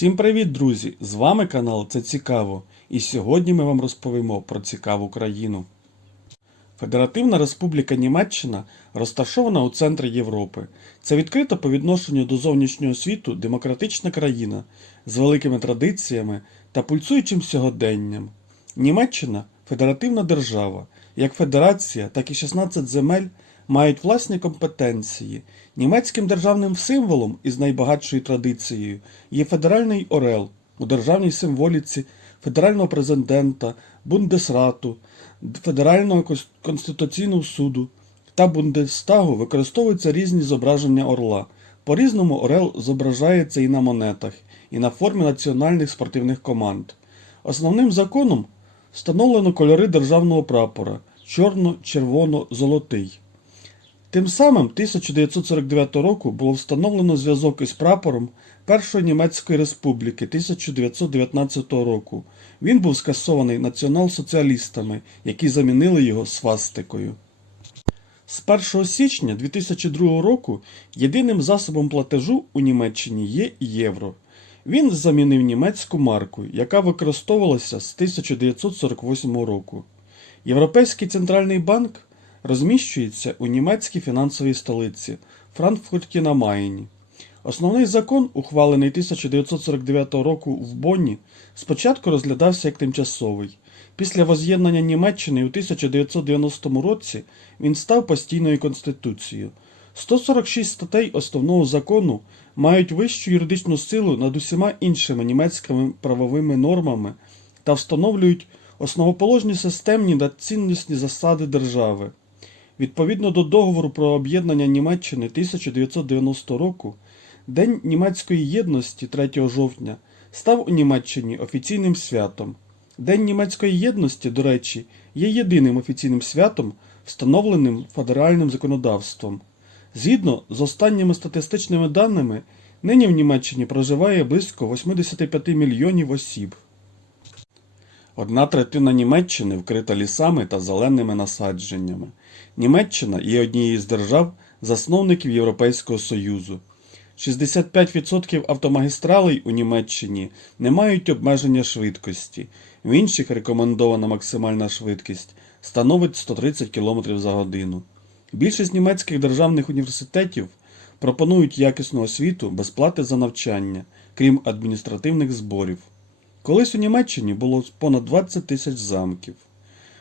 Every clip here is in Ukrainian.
Всім привіт, друзі! З вами канал Це Цікаво. І сьогодні ми вам розповімо про цікаву країну. Федеративна Республіка Німеччина розташована у центрі Європи. Це відкрита по відношенню до зовнішнього світу демократична країна з великими традиціями та пульсуючим сьогоденням. Німеччина федеративна держава. Як федерація, так і 16 земель мають власні компетенції. Німецьким державним символом із найбагатшою традицією є федеральний орел у державній символіці федерального президента, Бундесрату, Федерального конституційного суду та Бундестагу використовуються різні зображення орла. По-різному орел зображається і на монетах, і на формі національних спортивних команд. Основним законом встановлено кольори державного прапора чорно-червоно-золотий. Тим самим 1949 року було встановлено зв'язок із прапором Першої Німецької Республіки 1919 року. Він був скасований націонал-соціалістами, які замінили його свастикою. З 1 січня 2002 року єдиним засобом платежу у Німеччині є євро. Він замінив німецьку марку, яка використовувалася з 1948 року. Європейський центральний банк розміщується у німецькій фінансовій столиці Франкфурті на Майні. Основний закон, ухвалений 1949 року в Бонні, спочатку розглядався як тимчасовий. Після воз'єднання Німеччини у 1990 році він став постійною конституцією. 146 статей основного закону мають вищу юридичну силу над усіма іншими німецькими правовими нормами та встановлюють основоположні системні та цінностні засади держави. Відповідно до договору про об'єднання Німеччини 1990 року, День німецької єдності 3 жовтня став у Німеччині офіційним святом. День німецької єдності, до речі, є єдиним офіційним святом, встановленим федеральним законодавством. Згідно з останніми статистичними даними, нині в Німеччині проживає близько 85 мільйонів осіб. Одна третина Німеччини вкрита лісами та зеленими насадженнями. Німеччина є однією з держав, засновників Європейського Союзу. 65% автомагістралей у Німеччині не мають обмеження швидкості. В інших рекомендована максимальна швидкість становить 130 км за годину. Більшість німецьких державних університетів пропонують якісну освіту без плати за навчання, крім адміністративних зборів. Колись у Німеччині було понад 20 тисяч замків.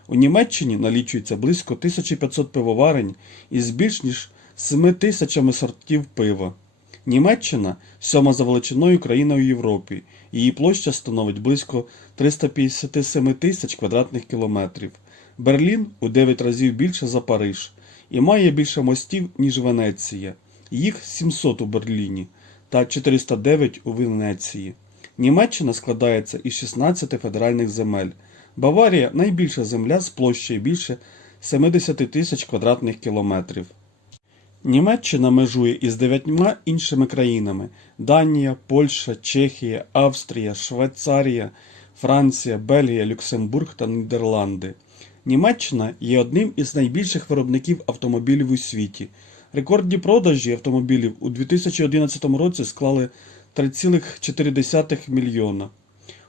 У Німеччині налічується близько 1500 пивоварень із більш ніж 7 тисячами сортів пива. Німеччина сьома за величиною країна у Європі. Її площа становить близько 357 тисяч квадратних кілометрів. Берлін у 9 разів більше за Париж і має більше мостів, ніж Венеція. Їх 700 у Берліні та 409 у Венеції. Німеччина складається із 16 федеральних земель. Баварія найбільша земля з площею більше 70 тисяч квадратних кілометрів. Німеччина межує із дев'ятьма іншими країнами: Данія, Польща, Чехія, Австрія, Швейцарія, Франція, Бельгія, Люксембург та Нідерланди. Німеччина є одним із найбільших виробників автомобілів у світі. Рекордні продажі автомобілів у 2011 році склали 3,4 мільйона.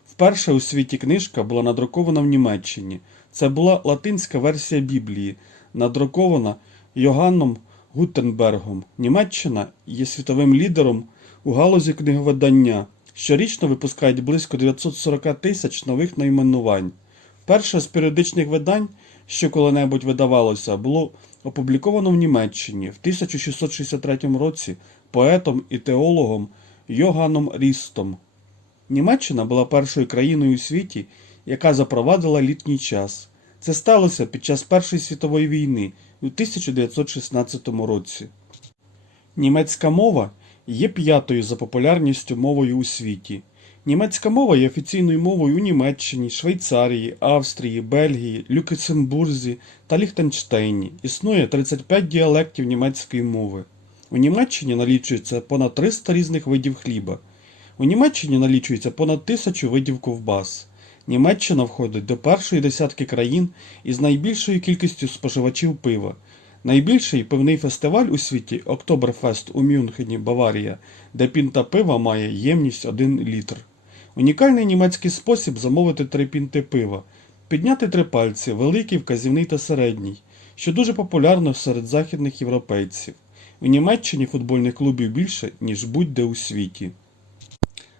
Вперше у світі книжка була надрукована в Німеччині. Це була латинська версія Біблії, надрукована Йоганном Гутенбергом. Німеччина є світовим лідером у галузі книговидання. Щорічно випускають близько 940 тисяч нових найменувань. Перше з періодичних видань, що коли-небудь видавалося, було опубліковано в Німеччині в 1663 році поетом і теологом Йоганном Рістом. Німеччина була першою країною у світі, яка запровадила літній час. Це сталося під час Першої світової війни у 1916 році. Німецька мова є п'ятою за популярністю мовою у світі. Німецька мова є офіційною мовою у Німеччині, Швейцарії, Австрії, Бельгії, Люксембурзі та Ліхтенштейні. Існує 35 діалектів німецької мови. У Німеччині налічується понад 300 різних видів хліба. У Німеччині налічується понад тисячу видів ковбас. Німеччина входить до першої десятки країн із найбільшою кількістю споживачів пива. Найбільший пивний фестиваль у світі Октоберфест у Мюнхені, Баварія, де пінта пива має ємність 1 літр. Унікальний німецький спосіб замовити три пінти пива. Підняти три пальці, великий, вказівний та середній, що дуже популярно серед західних європейців. У Німеччині футбольних клубів більше, ніж будь-де у світі.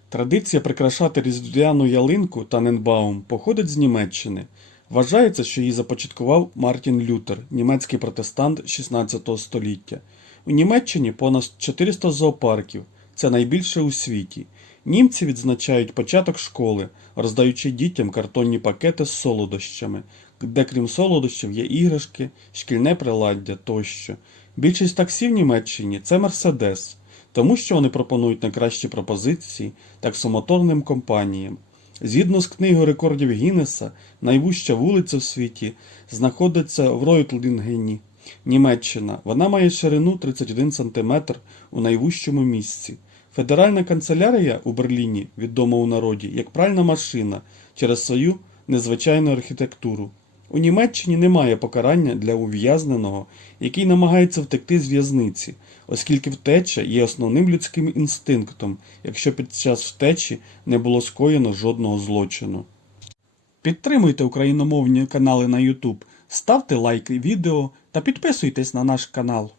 Традиція прикрашати різдвяну ялинку Таненбаум походить з Німеччини. Вважається, що її започаткував Мартін Лютер, німецький протестант 16 століття. У Німеччині понад 400 зоопарків, це найбільше у світі. Німці відзначають початок школи, роздаючи дітям картонні пакети з солодощами, де крім солодощів є іграшки, шкільне приладдя тощо. Більшість таксі в Німеччині це Мерседес, тому що вони пропонують найкращі пропозиції таксомоторним компаніям. Згідно з книгою рекордів Гіннеса, найвужча вулиця в світі знаходиться в Ройтлінгені, Німеччина. Вона має ширину 31 см у найвужчому місці. Федеральна канцелярія у Берліні відома у народі як пральна машина через свою незвичайну архітектуру. У Німеччині немає покарання для ув'язненого, який намагається втекти з в'язниці, оскільки втеча є основним людським інстинктом, якщо під час втечі не було скоєно жодного злочину. Підтримуйте україномовні канали на YouTube, ставте лайки відео та підписуйтесь на наш канал.